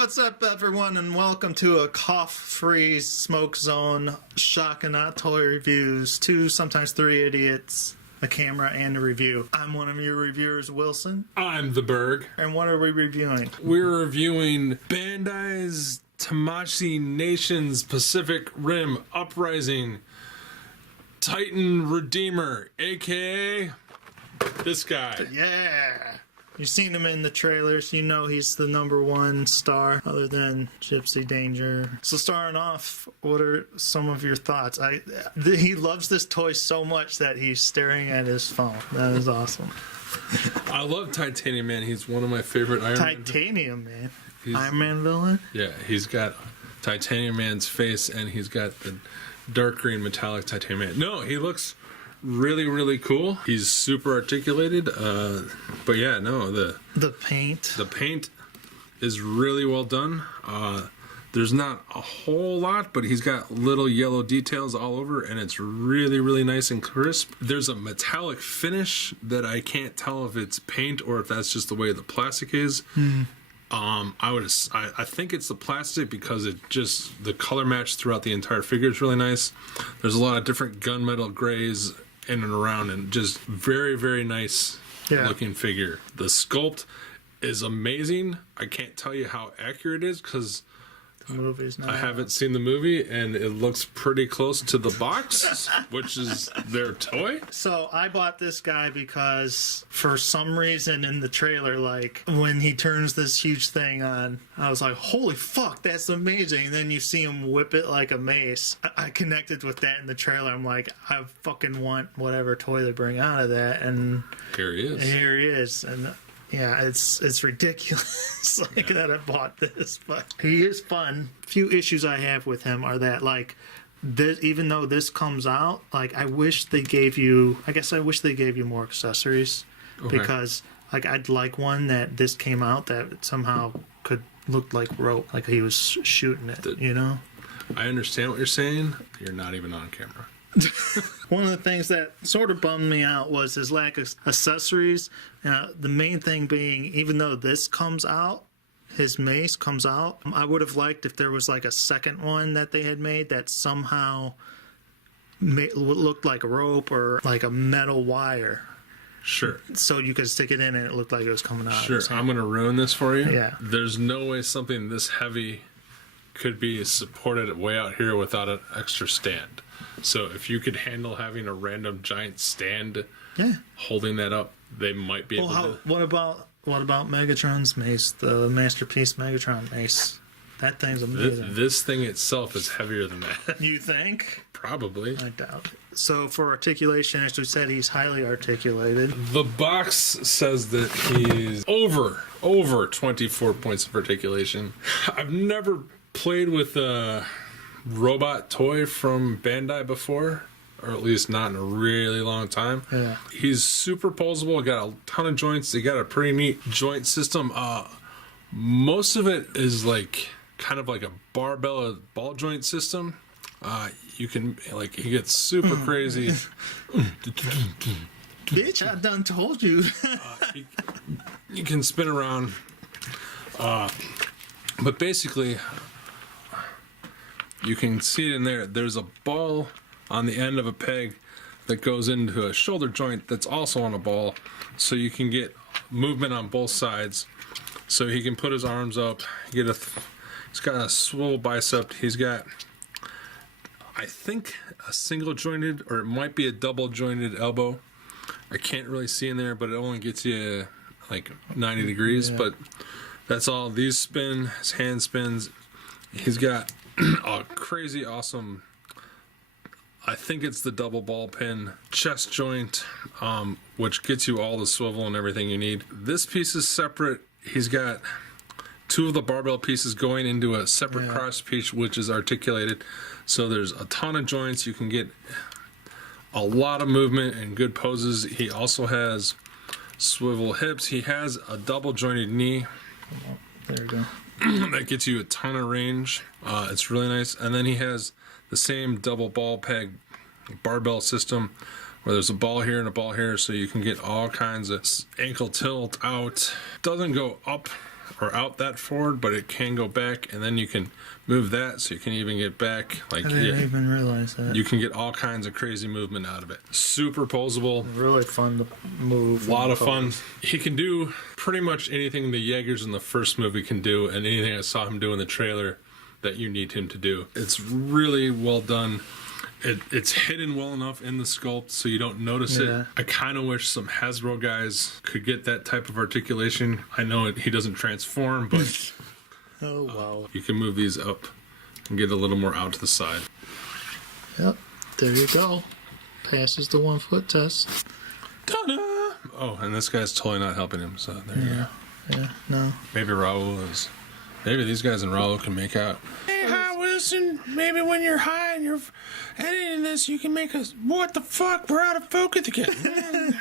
What's up, everyone, and welcome to a cough-free smoke zone shock and not toy reviews. 2, sometimes 3 idiots, a camera, and a review. I'm one of your reviewers, Wilson. I'm the Berg. And what are we reviewing? We're reviewing Bandai's Tamashii Nations Pacific Rim Uprising Titan Redeemer, aka this guy. Yeah! You've seen him in the trailers. You know he's the #1 star, other than Gypsy Danger. So starting off, what are some of your thoughts? He loves this toy so much that he's staring at his phone. That is awesome. I love Titanium Man. He's one of my favorite Iron Man. Titanium Man? Iron Man villain? Yeah, he's got Titanium Man's face, and he's got the dark green metallic Titanium Man. No, he looks really cool. He's super articulated, but yeah, no, the paint is really well done. There's not a whole lot, but he's got little yellow details all over, and it's really nice and crisp. There's a metallic finish that I can't tell if it's paint or if that's just the way the plastic is. I think it's the plastic because the color match throughout the entire figure is really nice. There's a lot of different gunmetal grays in and around, and just very nice looking figure. The sculpt is amazing. I can't tell you how accurate it is because I haven't seen the movie, and it looks pretty close to the box, which is their toy. So I bought this guy because for some reason in the trailer, like when he turns this huge thing on, I was like, holy fuck, that's amazing. And then you see him whip it like a mace. I connected with that in the trailer. I'm like, I fucking want whatever toy they bring out of that. And here he is. And yeah, it's ridiculous that I bought this, but he is fun. Few issues I have with him are that, like, this, even though this comes out, like, I wish they gave you more accessories, because, like, I'd like one that this came out that somehow could look like rope, like he was shooting it, you know? I understand what you're saying. You're not even on camera. One of the things that sort of bummed me out was his lack of accessories. The main thing being, even though this comes out, his mace comes out, I would have liked if there was like a second one that they had made that somehow looked like a rope or like a metal wire. Sure. So you could stick it in and it looked like it was coming out. Sure. I'm going to ruin this for you. Yeah. There's no way something this heavy could be supported way out here without an extra stand. So if you could handle having a random giant stand holding that up, they might be able to. What about Megatron's mace, the Masterpiece Megatron mace? That thing's amazing. This thing itself is heavier than that. You think? Probably. I doubt it. So for articulation, as we said, he's highly articulated. The box says that he's over 24 points of articulation. I've never played with a robot toy from Bandai before, or at least not in a really long time. Yeah. He's super poseable, got a ton of joints. They got a pretty neat joint system. Most of it is like kind of like a barbell ball joint system. You can, like, he gets super crazy. Bitch, I done told you. You can spin around. But basically, you can see it in there. There's a ball on the end of a peg that goes into a shoulder joint that's also on a ball, so you can get movement on both sides. So he can put his arms up. He's got a swivel bicep. He's got, I think, a single jointed, or it might be a double jointed elbow. I can't really see in there, but it only gets you like 90 degrees. But that's all. These spin. His hand spins. He's got a crazy awesome, I think it's the double ball pin chest joint, which gets you all the swivel and everything you need. This piece is separate. He's got 2 of the barbell pieces going into a separate cross piece, which is articulated. So there's a ton of joints. You can get a lot of movement and good poses. He also has swivel hips. He has a double jointed knee. There we go. That gets you a ton of range. It's really nice. And then he has the same double ball peg barbell system where there's a ball here and a ball here, so you can get all kinds of ankle tilt out. Doesn't go up or out that forward, but it can go back, and then you can move that so you can even get back. Like, I didn't even realize that. You can get all kinds of crazy movement out of it. Super poseable. Really fun to move. A lot of fun. He can do pretty much anything the Jaegers in the first movie can do, and anything I saw him do in the trailer that you need him to do. It's really well done. It's hidden well enough in the sculpt so you don't notice it. I kind of wish some Hasbro guys could get that type of articulation. I know he doesn't transform, but oh wow, you can move these up and get a little more out to the side. Yep, there you go. Passes the 1 foot test. Ta-da! Oh, and this guy's totally not helping him, so there you go. Yeah, no. Maybe Raul is. Maybe these guys and Raul can make out. Hey, hi, Wilson. Maybe when you're high and you're editing this, you can make us. What the fuck? We're out of focus again.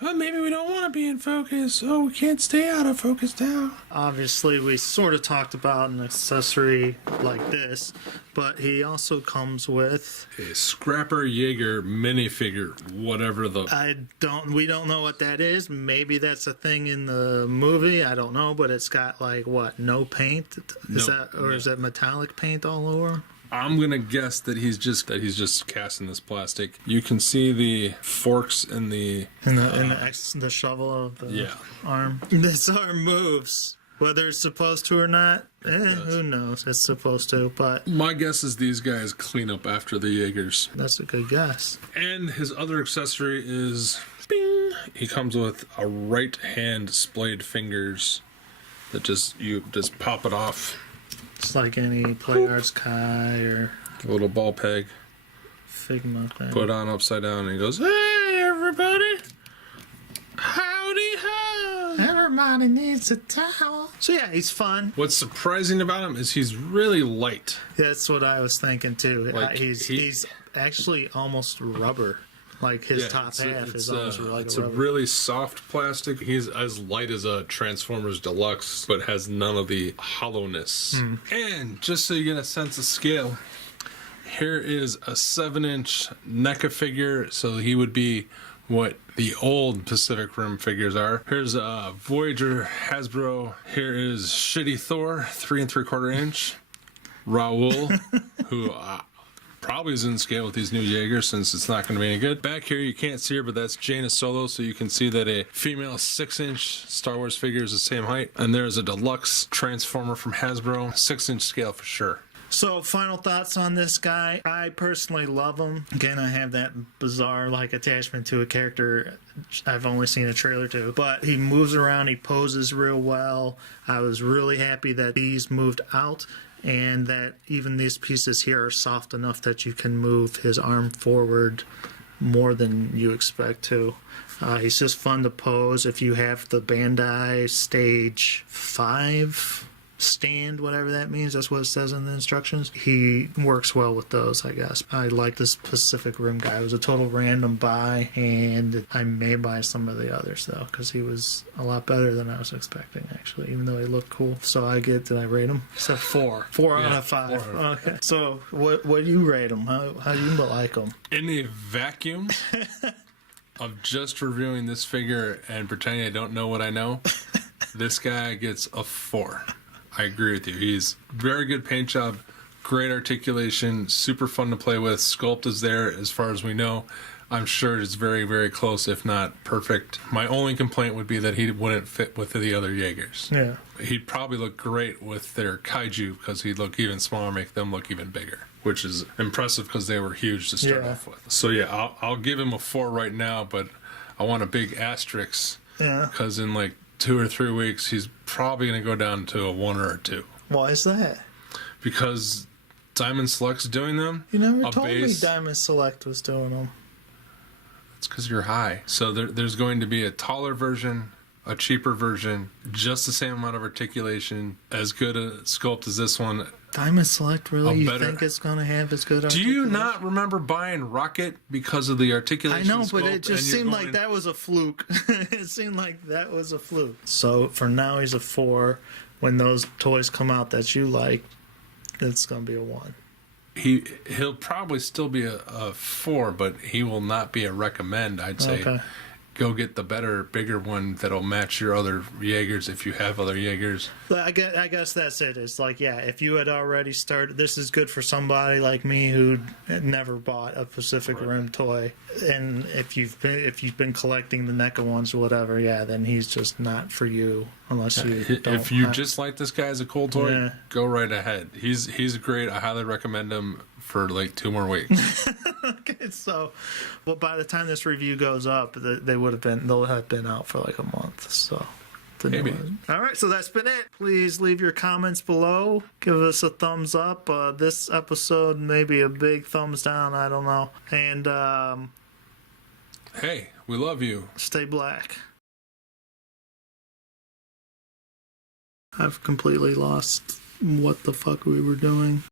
Oh, maybe we don't want to be in focus. Oh, we can't stay out of focus now. Obviously, we sort of talked about an accessory like this, but he also comes with a Scrapper Jaeger minifigure, whatever the. We don't know what that is. Maybe that's a thing in the movie. I don't know, but it's got like what? No paint? Is that metallic paint all over? I'm gonna guess that he's just casting this plastic. You can see the forks in the shovel of the arm. This arm moves, whether it's supposed to or not. Who knows? It's supposed to, but my guess is these guys clean up after the Jaegers. That's a good guess. And his other accessory is, bing! He comes with a right hand splayed fingers that you just pop it off. It's like any Play Arts Kai or a little ball peg. Figma thing. Put on upside down and he goes, "Hey everybody! Howdy ho! Everybody needs a towel." So yeah, he's fun. What's surprising about him is he's really light. That's what I was thinking too. Like, he's actually almost rubber. Like his top half is almost like it's a rubber. A really soft plastic. He's as light as a Transformers Deluxe, but has none of the hollowness. And just so you get a sense of scale, here is a 7-inch NECA figure. So he would be what the old Pacific Rim figures are. Here's a Voyager Hasbro. Here is Shitty Thor, 3 3/4 inch. Raul, who probably is in scale with these new Jaegers since it's not going to be any good. Back here, you can't see her, but that's Jaina Solo, so you can see that a female 6-inch Star Wars figure is the same height. And there's a deluxe Transformer from Hasbro, 6-inch scale for sure. So, final thoughts on this guy. I personally love him. Again, I have that bizarre attachment to a character I've only seen a trailer to. But he moves around, he poses real well. I was really happy that these moved out, and that even these pieces here are soft enough that you can move his arm forward more than you expect to. He's just fun to pose. If you have the Bandai Stage 5 stand, whatever that means, that's what it says in the instructions, he works well with those, I guess. I like this Pacific Rim guy. It was a total random buy, and I may buy some of the others though, because he was a lot better than I was expecting, actually, even though he looked cool. So did I rate him? It's a 4 out of 5. Okay, so what do you rate him? How do you like him? In a vacuum of just reviewing this figure and pretending I don't know what I know, this guy gets a 4. I agree with you. He's very good paint job, great articulation, super fun to play with. Sculpt is there as far as we know. I'm sure it's very, very close, if not perfect. My only complaint would be that he wouldn't fit with the other Jaegers. Yeah. He'd probably look great with their kaiju because he'd look even smaller, make them look even bigger, which is impressive because they were huge to start off with. So yeah, I'll give him a 4 right now, but I want a big asterisk because in 2 or 3 weeks, he's probably going to go down to a 1 or a 2. Why is that? Because Diamond Select's doing them. You never told me Diamond Select was doing them. It's because you're high. So there's going to be a taller version, a cheaper version, just the same amount of articulation, as good a sculpt as this one. Diamond Select, really? You think it's going to have as good articulation? Do you not remember buying Rocket because of the articulation? I know, but it just seemed like that was a fluke. It seemed like that was a fluke. So for now, he's a 4. When those toys come out that you like, it's going to be a 1. He'll probably still be a 4, but he will not be a recommend, I'd say. Okay. go get the better, bigger one that'll match your other Jaegers if you have other Jaegers. I guess that's it. It's like, yeah, if you had already started, this is good for somebody like me who had never bought a Pacific Rim toy, and if you've been collecting the NECA ones or whatever, yeah, then he's just not for you unless you. If you just like this guy as a cool toy, go right ahead. He's great. I highly recommend him for like 2 more weeks. Okay, so, well, by the time this review goes up, they'll have been out for like a month. So, maybe. All right, so that's been it. Please leave your comments below. Give us a thumbs up. This episode, maybe a big thumbs down. I don't know. And hey, we love you. Stay black. I've completely lost what the fuck we were doing.